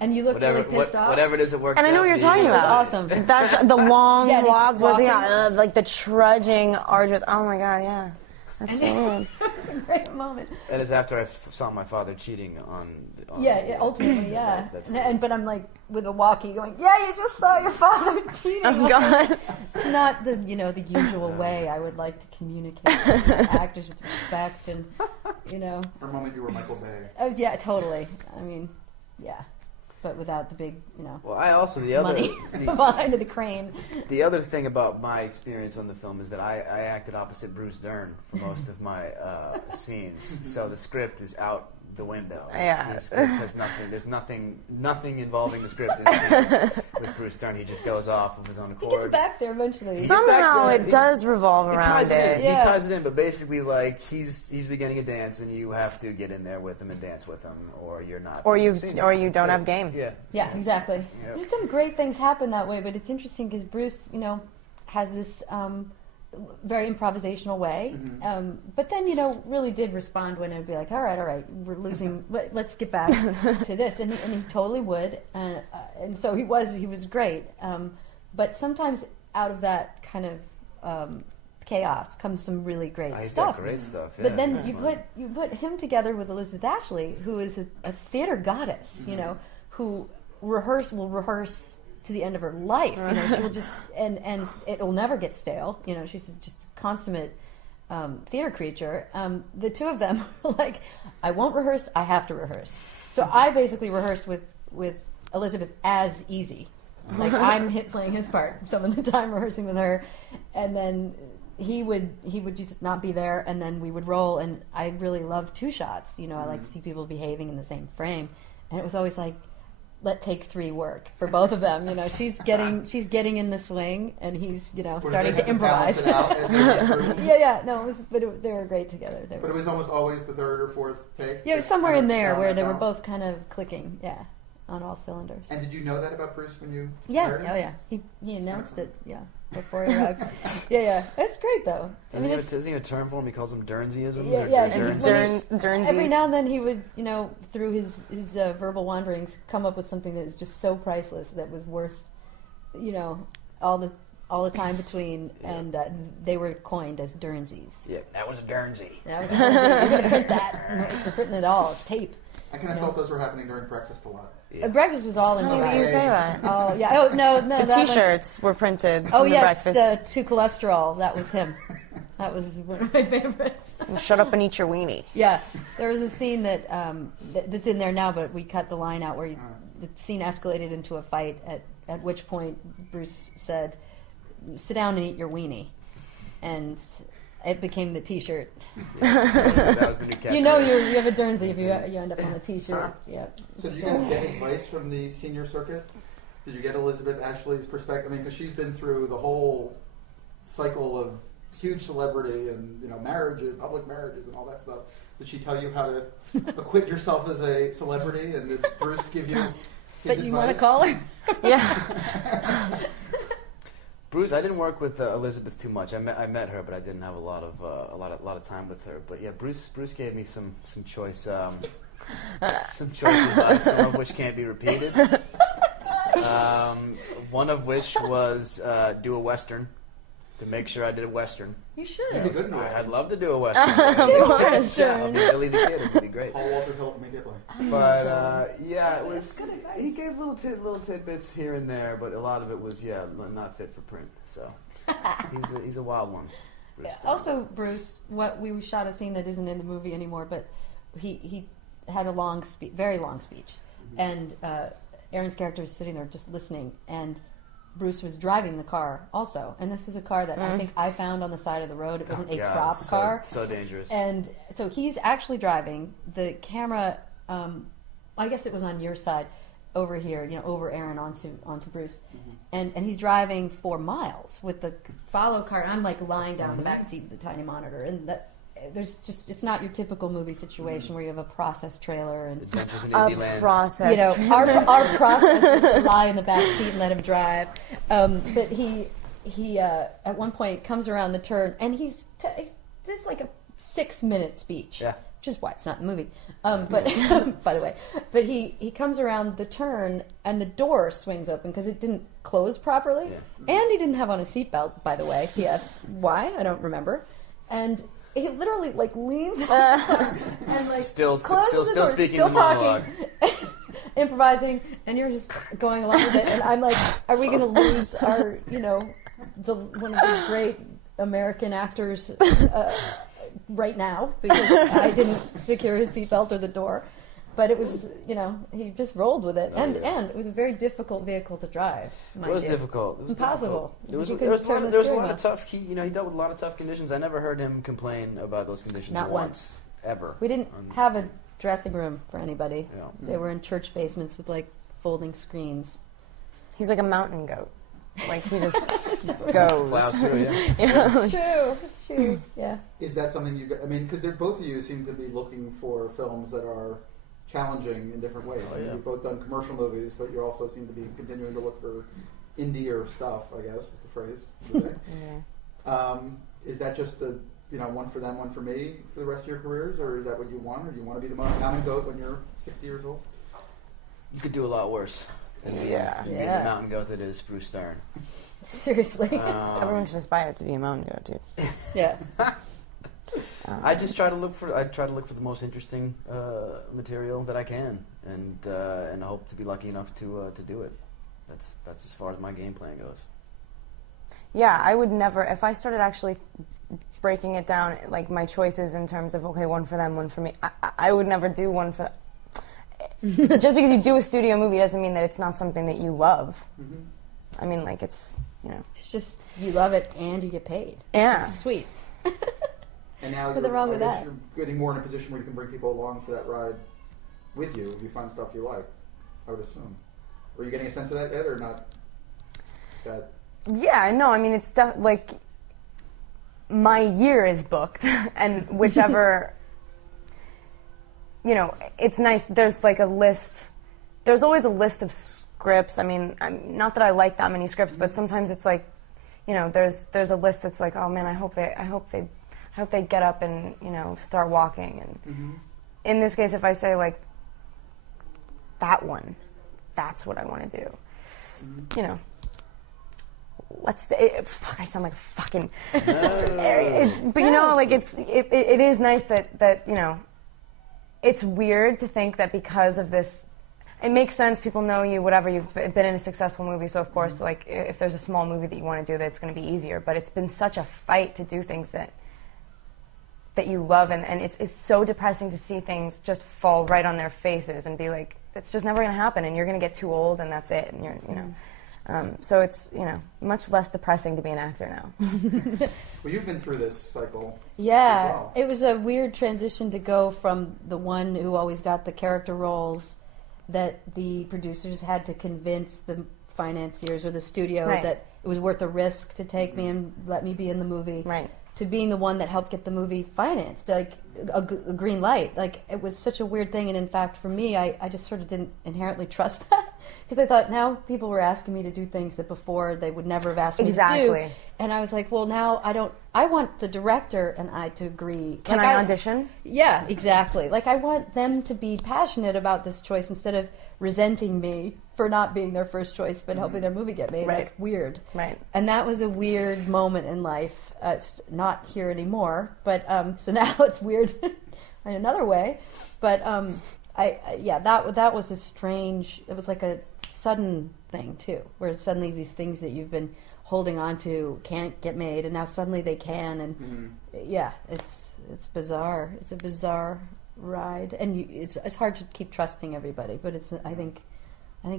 And you looked really pissed off. Whatever it is, it worked. And I know what you're talking about. Awesome. That's the long walk with walking. the trudging, arduous. Oh my God, yeah. That's so weird. It was a great moment. And it's after I saw my father cheating on ultimately, yeah. But I'm like with a walkie going, yeah, you just saw your father cheating. Oh God. Not the the usual way I would like to communicate with actors with respect and For a moment, you were Michael Bay. Oh yeah, totally. I mean, yeah. But without the big, Well, I also money behind the crane. The other thing about my experience on the film is that I acted opposite Bruce Dern for most of my scenes, so the script is out the window. The script has nothing. There's nothing involving the script in the scenes with Bruce Dern. He just goes off of his own accord. He gets back there eventually. Somehow it does revolve around it. He ties it in, but basically, like he's beginning a dance, and you have to get in there with him and dance with him, or you're not. Or you don't have game. Yeah, exactly. Yep. There's some great things happen that way, but it's interesting because Bruce, has this very improvisational way, but then really did respond when it would be like, all right, we're losing. Let's get back to this, and he totally would, and so he was great. But sometimes out of that kind of chaos comes some really great stuff. Great stuff. Yeah, but then you put him together with Elizabeth Ashley, who is a theater goddess, who will rehearse to the end of her life. She will just and it will never get stale. She's just a consummate theater creature. The two of them are like, I won't rehearse. I have to rehearse. So I basically rehearse with Elizabeth as Easy. Like I'm playing his part some of the time, rehearsing with her, and then he would just not be there, and then we would roll. And I really love two shots. I like to see people behaving in the same frame, and it was always like, let take three work for both of them. She's getting in the swing, and he's starting to improvise. They were great together. But it was almost always the third or fourth take. Yeah, it was somewhere in there where they were both kind of clicking. Yeah, on all cylinders. And did you know that about Bruce when you? Yeah. Oh yeah. He announced it. Yeah. Before he arrived. Yeah. It's great though. Does he have a term for him? He calls them Dernsiisms? Yeah. Dernsies. Every now and then he would, through his verbal wanderings, come up with something that was just so priceless that was worth, all the time between, and they were coined as Dernsies. Yeah, that was a Dernsey. You're going to print that. You're printing it all. It's tape. I kind of felt those were happening during breakfast a lot. Yeah. Breakfast was all in Funny that you say that. Oh yeah. Oh no. The T-shirts were printed. Oh from yes, the breakfast. to cholesterol. That was him. That was one of my favorites. Shut up and eat your weenie. Yeah, there was a scene that's in there now, but we cut the line out where the scene escalated into a fight. At which point Bruce said, "Sit down and eat your weenie," and it became the T-shirt. Yeah, that was the new catchphrase. You have a Dernsey if you end up on the T-shirt. Yeah. So did you guys get advice from the senior circuit? Did you get Elizabeth Ashley's perspective? I mean, because she's been through the whole cycle of huge celebrity and marriages, public marriages, and all that stuff. Did she tell you how to acquit yourself as a celebrity? And did Bruce give you his But advice? you want to call her? Yeah. Bruce, I didn't work with Elizabeth too much. I met her, but I didn't have a lot of time with her. But yeah, Bruce gave me some choice choices, some of which can't be repeated. One of which was do a Western, to make sure I did a Western. You should. I'd love to do a Western. Western. Billy the Kid, it'd be great. Paul Walter Hill immediately. But it was. He gave little tidbits here and there, but a lot of it was not fit for print. So he's a wild one. Bruce Also, Bruce, we shot a scene that isn't in the movie anymore, but he had a very long speech, and Aaron's character was sitting there just listening, and Bruce was driving the car also, and this was a car that I think I found on the side of the road. It wasn't a prop car. So dangerous. And so he's actually driving. The camera, I guess it was on your side, over here, over Aaron onto Bruce, and he's driving 4 miles with the follow car. And I'm like lying down in the back seat of the tiny monitor, and it's not your typical movie situation where you have a process trailer and Adventures in Indyland. Our process is to lie in the back seat and let him drive. But he at one point comes around the turn and he's like a 6-minute speech. Yeah. which is why it's not in the movie. But by the way, but he comes around the turn and the door swings open because it didn't close properly, and he didn't have on a seatbelt. By the way, P.S. Why I don't remember, and he literally like leans over and like still door, speaking still the talking, improvising, and you're just going along with it. And I'm like, are we going to lose our, one of the great American actors right now because I didn't secure his seatbelt or the door? But it was, he just rolled with it, and it was a very difficult vehicle to drive. It was difficult. It was impossible. There was a lot of tough. He dealt with a lot of tough conditions. I never heard him complain about those conditions. Not once ever. We didn't have a dressing room for anybody. Yeah. They were in church basements with like folding screens. He's like a mountain goat. Like he just goes. Plows through, It's true. Yeah. Is that something because both of you seem to be looking for films that are challenging in different ways. You've both done commercial movies, but you also seem to be continuing to look for indie stuff, I guess is the phrase. Is that just the one for them, one for me for the rest of your careers, or is that what you want, or do you want to be the mountain goat when you're 60 years old? You could do a lot worse. Than be the mountain goat that is Bruce Stern. Seriously. Everyone should aspire to be a mountain goat, dude. Yeah. I just try to look for the most interesting material that I can, and hope to be lucky enough to do it. That's as far as my game plan goes. Yeah, I would never, if I started actually breaking it down, like my choices in terms of one for them, one for me. I would never do one for. Just because you do a studio movie doesn't mean that it's not something that you love. Mm-hmm. I mean, like it's It's just you love it and you get paid. Yeah, it's sweet. And now nothing wrong with that. You're getting more in a position where you can bring people along for that ride with you if you find stuff you like, I would assume. Are you getting a sense of that yet, or not? Yeah, no, I mean, it's like my year is booked, and whichever, it's nice. There's like a list. There's always a list of scripts. I mean, not that I like that many scripts, but sometimes it's like, there's a list that's like, oh man, I hope they get up and start walking. And in this case, if I say like that one, that's what I want to do. Fuck, I sound like a fucking. But like it is nice that it's weird to think that because of this, it makes sense. People know you, whatever. You've been in a successful movie, so of course, like if there's a small movie that you want to do, that's going to be easier. But it's been such a fight to do things that you love, and it's so depressing to see things just fall right on their faces and be like, it's just never going to happen, and you're going to get too old, and that's it, and you're so it's much less depressing to be an actor now. Well, you've been through this cycle. Yeah, as well. It was a weird transition to go from the one who always got the character roles that the producers had to convince the financiers or the studio that it was worth a risk to take me and let me be in the movie. Right. To being the one that helped get the movie financed, like a green light. Like, it was such a weird thing, and in fact, for me, I just sort of didn't inherently trust that, because I thought now people were asking me to do things that before they would never have asked me to do. And I was like, well, now I want the director and I to agree. Can I audition? Yeah, exactly. Like, I want them to be passionate about this choice instead of resenting me for not being their first choice but helping their movie get made. Right. Like, weird. Right. And that was a weird moment in life. It's not here anymore, but so now it's weird in another way. But that was a strange. It was like a sudden thing too, where suddenly these things that you've been holding on to can't get made, and now suddenly they can. And it's bizarre. It's a bizarre ride, and it's hard to keep trusting everybody. But I think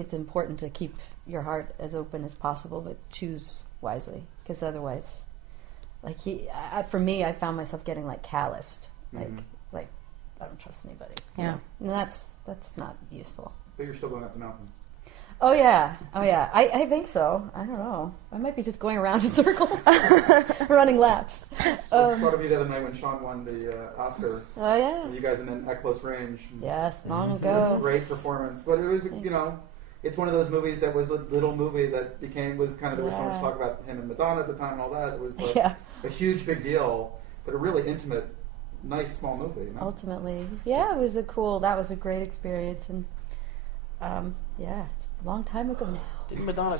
it's important to keep your heart as open as possible, but choose wisely, because otherwise, like for me, I found myself getting like calloused, like I don't trust anybody. Yeah, and that's not useful. But you're still going up the mountain. Oh yeah. I think so. I don't know. I might be just going around in circles, running laps. I thought of you the other night when Sean won the Oscar. Oh yeah. You guys in At Close Range. Yes, long ago. Great performance, but it was it's one of those movies that was a little movie that was kind of, there was so much talk about him and Madonna at the time and all that. It was like a huge big deal, but a really intimate nice small movie. You know? Ultimately, yeah, that was a great experience, and yeah, it's a long time ago now. Didn't Madonna